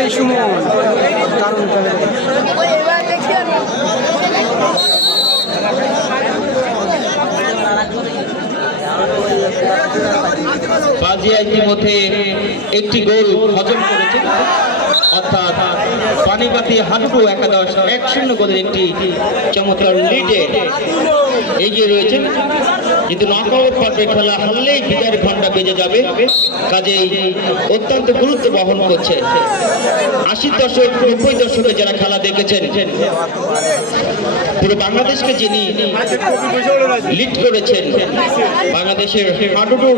আরে সুমন। দারুণ একটি গোল হজম করেছে। অর্থাৎ পানিপাতি হাডুডু একাদশ এক শূন্য গোলের একটি চমৎকার লিডে এগিয়ে রয়েছেন। কিন্তু নকআউট পর্বে খেলা হারলেই বিদায়ের ঘণ্টা বেজে যাবে। কাজেই অত্যন্ত গুরুত্ব বহন করছে। আশির দশক, নব্বই দশকে যারা খেলা দেখেছেন, পুরো বাংলাদেশকে যিনি লিড করেছেন, বাংলাদেশের হাডুডু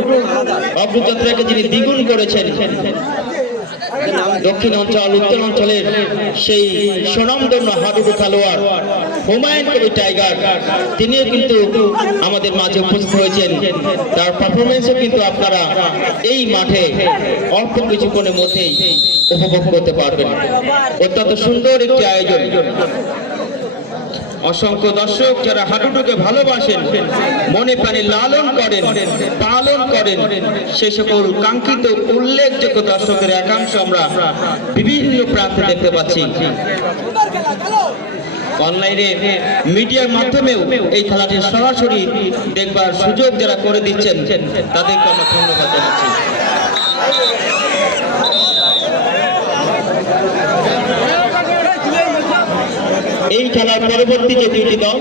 অগ্রযাত্রাকে যিনি দ্বিগুণ করেছেন দক্ষিণ অঞ্চল উত্তর অঞ্চলের সেই সুনামধন্য হাডুডু খেলোয়াড়, হুমায়ুন কবির টাইগার, তিনিও কিন্তু আমাদের মাঝে উপস্থিত হয়েছেন। তার পারফরমেন্সও কিন্তু আপনারা এই মাঠে অল্প কিছুক্ষণের মধ্যেই উপভোগ করতে পারবেন। অত্যন্ত সুন্দর একটি আয়োজন। অসংখ্য দর্শক যারা হাডুডুকে ভালোবাসেন, মনে প্রাণে লালন করেন, পালন করেন, সে সকল কাঙ্ক্ষিত উল্লেখযোগ্য দর্শকের একাংশ আমরা বিভিন্ন প্রান্তে দেখতে পাচ্ছি। অনলাইনে মিডিয়ার মাধ্যমেও এই খেলাটি সরাসরি দেখবার সুযোগ যারা করে দিচ্ছেন, তাদেরকে আমরা ধন্যবাদ জানাচ্ছি। এই খেলার পরবর্তী যে দুটি দল,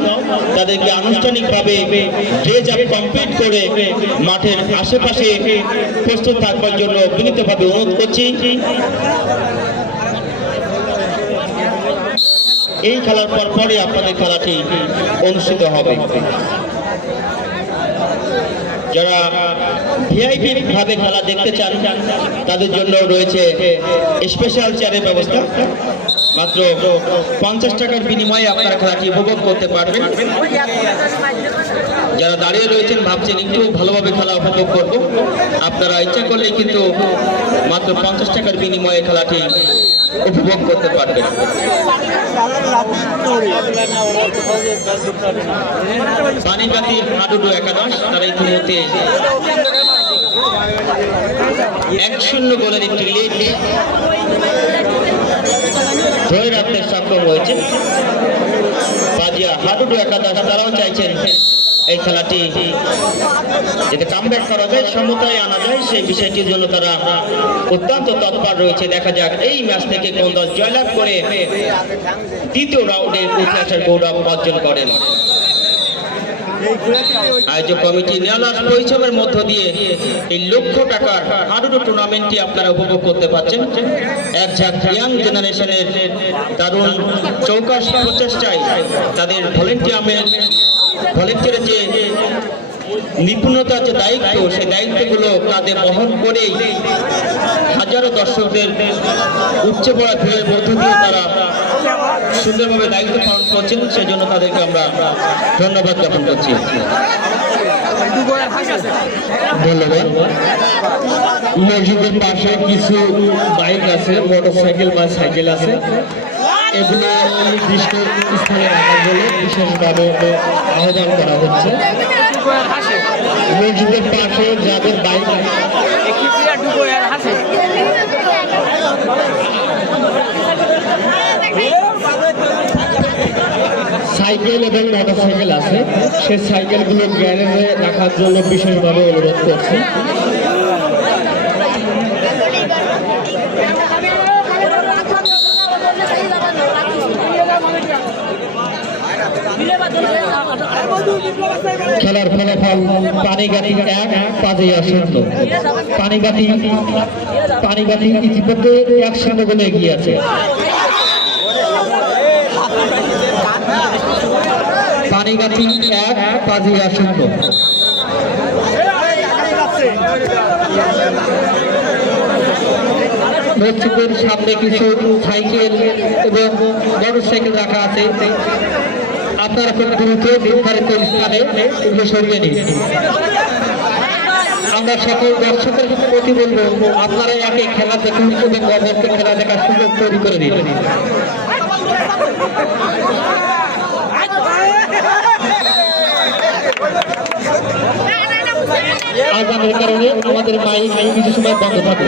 তাদেরকে আনুষ্ঠানিকভাবে ড্রেজ আপ কমপ্লিট করে মাঠের আশেপাশে প্রস্তুত থাকবার জন্য বিনীতভাবে অনুরোধ করছি। এই খেলার পর পরে আপনাদের খেলাটি অনুষ্ঠিত হবে। যারা ভিআইপি ভাবে খেলা দেখতে চান, তাদের জন্য রয়েছে স্পেশাল চেয়ারের ব্যবস্থা। মাত্র পঞ্চাশ টাকার বিনিময়ে আপনারা খেলাটি উপভোগ করতে পারবেন। যারা দাঁড়িয়ে রয়েছেন, ভাবছেন একটু ভালোভাবে খেলা উপভোগ করব। আপনারা ইচ্ছা করলে কিন্তু মাত্র পঞ্চাশ টাকার বিনিময়ে খেলাটি উপভোগ করতে পারবেন। পানিপাতি হাডুডু একাদশ, তারা ইতিমধ্যে এক শূন্য গোলের একটি লিড ধরে হয়েছে বাজিয়া হাডুডু একাদশ, তারাও চাইছেন এই খেলাটি যাতে কামব্যাক করা যায়, সমতায় আনা যায়, সেই বিষয়টির জন্য তারা অত্যন্ত তৎপর রয়েছে। দেখা যাক এই ম্যাচ থেকে কোন দল জয়লাভ করে তৃতীয় রাউন্ডে উঠে আসার গৌরব অর্জন করেন। আয়োজক কমিটি নেওয়ালাস পরিশ্রমের মধ্য দিয়ে এই লক্ষ টাকার হাডুডু টুর্নামেন্টটি আপনারা উপভোগ করতে পারছেন এক ঝাঁক ইয়াং জেনারেশনের দারুণ চৌকাশ প্রচেষ্টায় তাদের ভলেন্টিয়ামের ভলেন্টিয়ারের যে নিপুণতা যে দায়িত্ব, সেই দায়িত্বগুলো কাঁধে বহন করেই হাজারো দর্শকদের উপচে পড়া ভিড়ের মধ্য দিয়ে তারা সুন্দরভাবে দায়িত্ব পালন করছেন সেই জন্য তাদেরকে আমরা ধন্যবাদ জ্ঞাপন করছি। ধন্যবাদ। মসজিদের পাশে কিছু বাইক আছে মোটর সাইকেল বা সাইকেল আছে। এগুলো নির্দিষ্ট স্থানে রাখার জন্য বিশেষভাবে আহ্বান করা হচ্ছে। মসজিদের পাশে যাদের বাইক সাইকেল এবং মোটর সাইকেল আছে। সেই সাইকেলগুলো গ্যারেজে রাখার জন্য বিশেষভাবে অনুরোধ করছি। খেলার ফলাফল পানিগাতি এক, পাঁচই শূন্য পানিগাতি পানিগাতি ইতিমধ্যে এক শূন্য গোলে এগিয়ে আছে। পানিগাতি এক পাঁচই শূন্য মসজিদের সামনে কিছু সাইকেল এবং মোটর সাইকেল রাখা আছে। আপনারা খুব দ্রুত নির্ধারিত স্থানে এগুলো সরিয়ে নিন। আমরা সকল দর্শকের প্রতি বলব আপনারা একে খেলা দেখুন এবং অপরকে খেলা দেখার সুযোগ তৈরি করে দিন। আজানের কারণে আমাদের মাইক কিছু সময় বন্ধ থাকে।